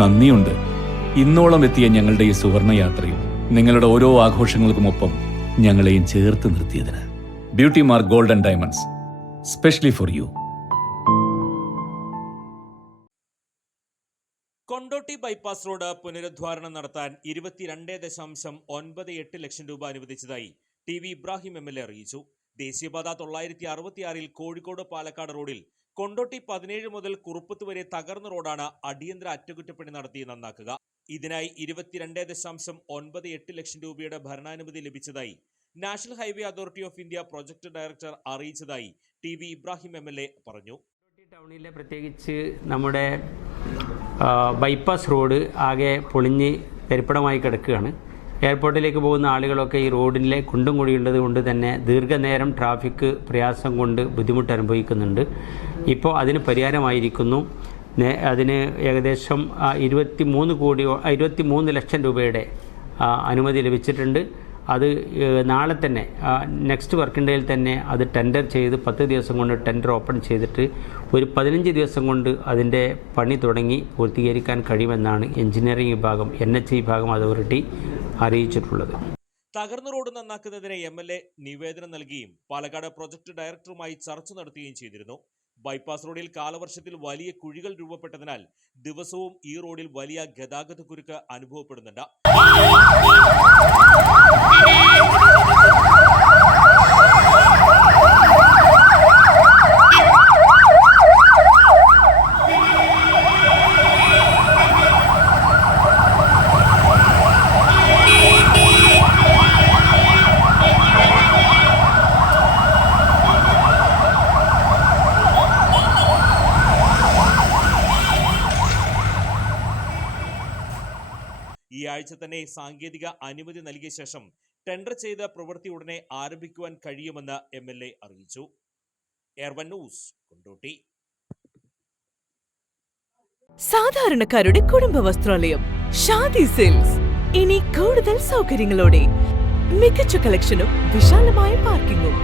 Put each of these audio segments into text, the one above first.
നന്ദിയുണ്ട്. ഇന്നോളം എത്തിയ ഞങ്ങളുടെ ഈ സുവർണ യാത്രയിൽ നിങ്ങളുടെ ഓരോ ആഘോഷങ്ങൾക്കുമൊപ്പം ഞങ്ങളെയും ചേർത്ത് നിർത്തിയതിന്. Beauty mark golden diamonds specially for you Kondotty bypass road പുനരുദ്ധാരണം നടത്താൻ ഇരുപത്തിരണ്ട് ദശാംശം ഒൻപത് എട്ട് ലക്ഷം രൂപ അനുവദിച്ചതായി T V Ibrahim M L A അറിയിച്ചു. ദേശീയപാത തൊള്ളായിരത്തി അറുപത്തിയാറിൽ കോഴിക്കോട് പാലക്കാട് റോഡിൽ കൊണ്ടോട്ടി പതിനേഴ് മുതൽ കുറുപ്പത്ത് വരെ തകർന്ന റോഡാണ് അടിയന്തര അറ്റകുറ്റപ്പണി നടത്തി നന്നാക്കുക. ഇതിനായി ഇരുപത്തിരണ്ട് ദശാംശം ഒൻപത് എട്ട് ലക്ഷം രൂപയുടെ ഭരണാനുമതി ലഭിച്ചതായി national highway authority of India project director അറിയിച്ചതായി T V Ibrahim M L A പറഞ്ഞു. ടൗണിലെ പ്രത്യേകിച്ച് നമ്മുടെ ബൈപ്പാസ് റോഡ് ആകെ പൊളിഞ്ഞ് പെരുപ്പടമായി കിടക്കുകയാണ്. എയർപോർട്ടിലേക്ക് പോകുന്ന ആളുകളൊക്കെ ഈ റോഡിലെ കുണ്ടും കുഴിയുള്ളത് കൊണ്ട് തന്നെ ദീർഘനേരം ട്രാഫിക് പ്രയാസം കൊണ്ട് ബുദ്ധിമുട്ട് അനുഭവിക്കുന്നുണ്ട്. ഇപ്പോൾ അതിന് പരിഹാരമായിരിക്കുന്നു. അതിന് ഏകദേശം ഇരുപത്തി മൂന്ന് കോടി ഇരുപത്തി മൂന്ന് ലക്ഷം രൂപയുടെ അനുമതി ലഭിച്ചിട്ടുണ്ട്. അത് നാളെ തന്നെ നെക്സ്റ്റ് വർക്കിംഗ് ഡേയിൽ തന്നെ അത് ടെൻഡർ ചെയ്ത് പത്ത് ദിവസം കൊണ്ട് ടെൻഡർ ഓപ്പൺ ചെയ്തിട്ട് ഒരു പതിനഞ്ച് ദിവസം കൊണ്ട് അതിന്റെ പണി തുടങ്ങി പൂർത്തീകരിക്കാൻ കഴിയുമെന്നാണ് എഞ്ചിനീയറിംഗ് വിഭാഗം എൻ എച്ച് വിഭാഗം അതോറിറ്റി അറിയിച്ചിട്ടുള്ളത്. തകർന്ന റോഡ് നന്നാക്കുന്നതിന് എം എൽ എ നിവേദനം നൽകുകയും പാലക്കാട് പ്രൊജക്ട് ഡയറക്ടറുമായി ചർച്ച നടത്തുകയും ചെയ്തിരുന്നു. ബൈപ്പാസ് റോഡിൽ കാലവർഷത്തിൽ വലിയ കുഴികൾ രൂപപ്പെട്ടതിനാൽ ദിവസവും ഈ റോഡിൽ വലിയ ഗതാഗത കുരുക്ക് അനുഭവപ്പെടുന്നുണ്ട്. ഈ ആഴ്ച തന്നെ സാങ്കേതിക അനുമതി നൽകിയ ശേഷം ടെൻഡർ ചെയ്ത പ്രവൃത്തി ഉടനെ ആരംഭിക്കുവാൻ കഴിയുമെന്ന് എം എൽ എ അറിയിച്ചു. ന്യൂസ് കൊണ്ടോട്ടി. സാധാരണക്കാരുടെ കുടുംബ വസ്ത്രാലയം ഷാദി സെയിൽസ് ഇനി കൂടുതൽ സൗകര്യങ്ങളോടെ മികച്ച കളക്ഷനും വിശാലമായ പാർക്കിങ്ങും.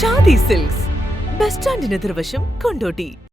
ഷാദി സിൽക്സ് ബസ് സ്റ്റാൻഡിന് എതിർവശം കൊണ്ടോട്ടി.